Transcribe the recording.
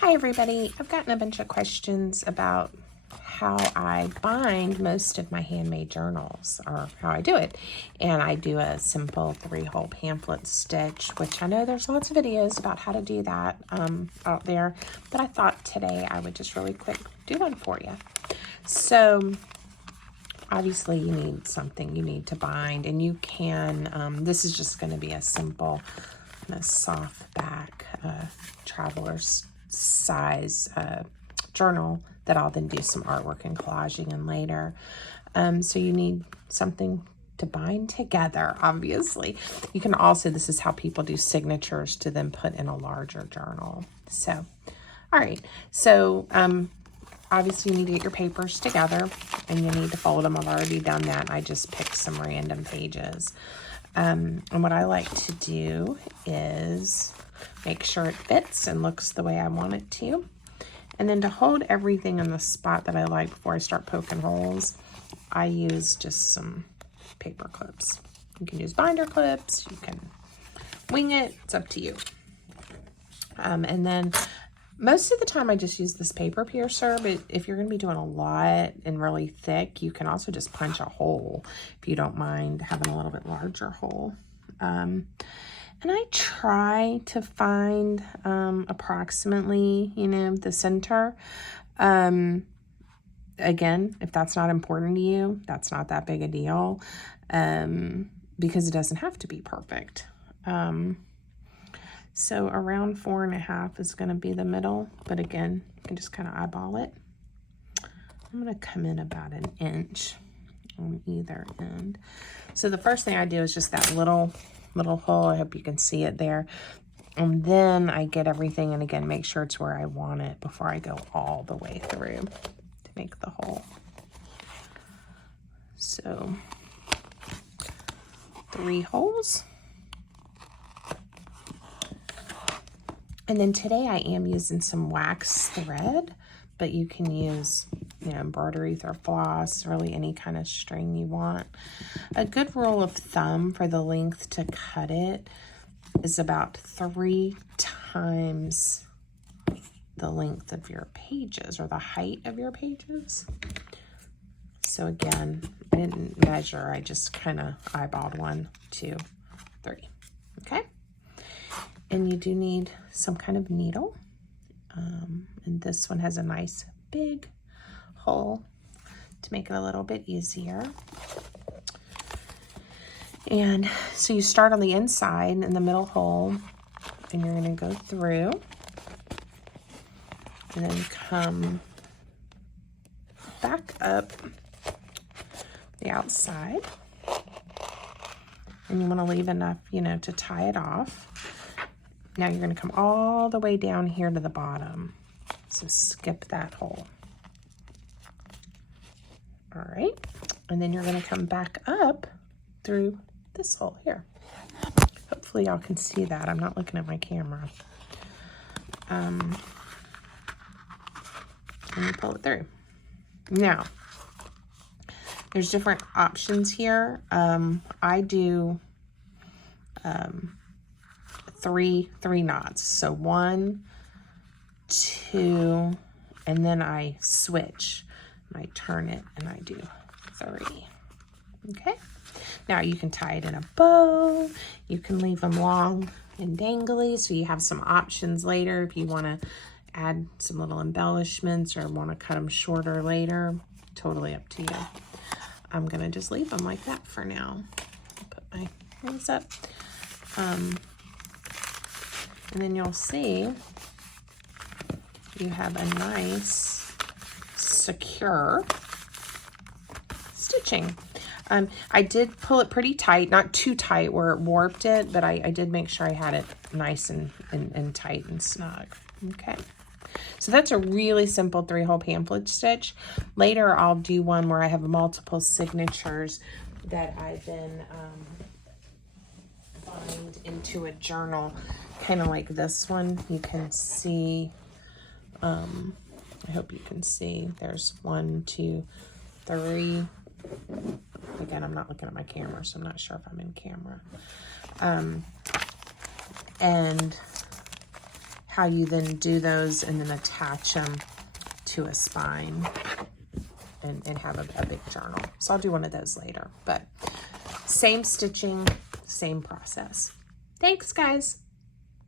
Hi everybody, I've gotten a bunch of questions about how I bind most of my handmade journals, or how I do it. And I do a simple 3-hole pamphlet stitch, which I know there's lots of videos about how to do that out there, but I thought today I would just really quick do one for you. So obviously you need something you need to bind, and you can, this is just going to be a simple soft back traveler's size journal that I'll then do some artwork and collaging in later. So you need something to bind together, obviously. You can also, this is how people do signatures to then put in a larger journal. So, all right. So, obviously you need to get your papers together and you need to fold them. I've already done that. I just picked some random pages. And what I like to do is make sure it fits and looks the way I want it to. And then to hold everything in the spot that I like before I start poking holes, I use just some paper clips. You can use binder clips, you can wing it, it's up to you. And then most of the time I just use this paper piercer, but if you're going to be doing a lot and really thick, you can also just punch a hole if you don't mind having a little bit larger hole. And I try to find approximately, the center. Again, if that's not important to you, that's not that big a deal, because it doesn't have to be perfect. So around 4.5 is going to be the middle, but again, you can just kind of eyeball it. I'm going to come in about 1 inch on either end. So the first thing I do is just that little hole. I hope you can see it there. And then I get everything, and again, make sure it's where I want it before I go all the way through to make the hole. So 3 holes. And then today I am using some wax thread, but you can use, embroidery or floss, really any kind of string you want. A good rule of thumb for the length to cut it is about 3 times the length of your pages, or the height of your pages. So again, I didn't measure, I just kind of eyeballed 1, 2, 3. Okay. And you do need some kind of needle. And this one has a nice big hole to make it a little bit easier. And so you start on the inside in the middle hole, and you're going to go through and then come back up the outside. And you want to leave enough, to tie it off. Now you're going to come all the way down here to the bottom. So skip that hole. All right. And then you're going to come back up through this hole here. Hopefully y'all can see that. I'm not looking at my camera. And you pull it through. Now, there's different options here. I do three knots. So 1, 2, and then I switch. I turn it and I do 3. Okay. Now you can tie it in a bow. You can leave them long and dangly, so you have some options later if you want to add some little embellishments or want to cut them shorter later. Totally up to you. I'm going to just leave them like that for now. Put my hands up. And then you'll see you have a nice, secure stitching. I did pull it pretty tight, not too tight where it warped it, but I did make sure I had it nice and tight and snug. Okay. So that's a really simple 3-hole pamphlet stitch. Later, I'll do one where I have multiple signatures that I then bind into a journal, kind of like this one. You can see, I hope you can see, there's 1, 2, 3. Again, I'm not looking at my camera, so I'm not sure if I'm in camera. And how you then do those and then attach them to a spine and have a big journal. So I'll do one of those later, but same stitching, same process. Thanks, guys.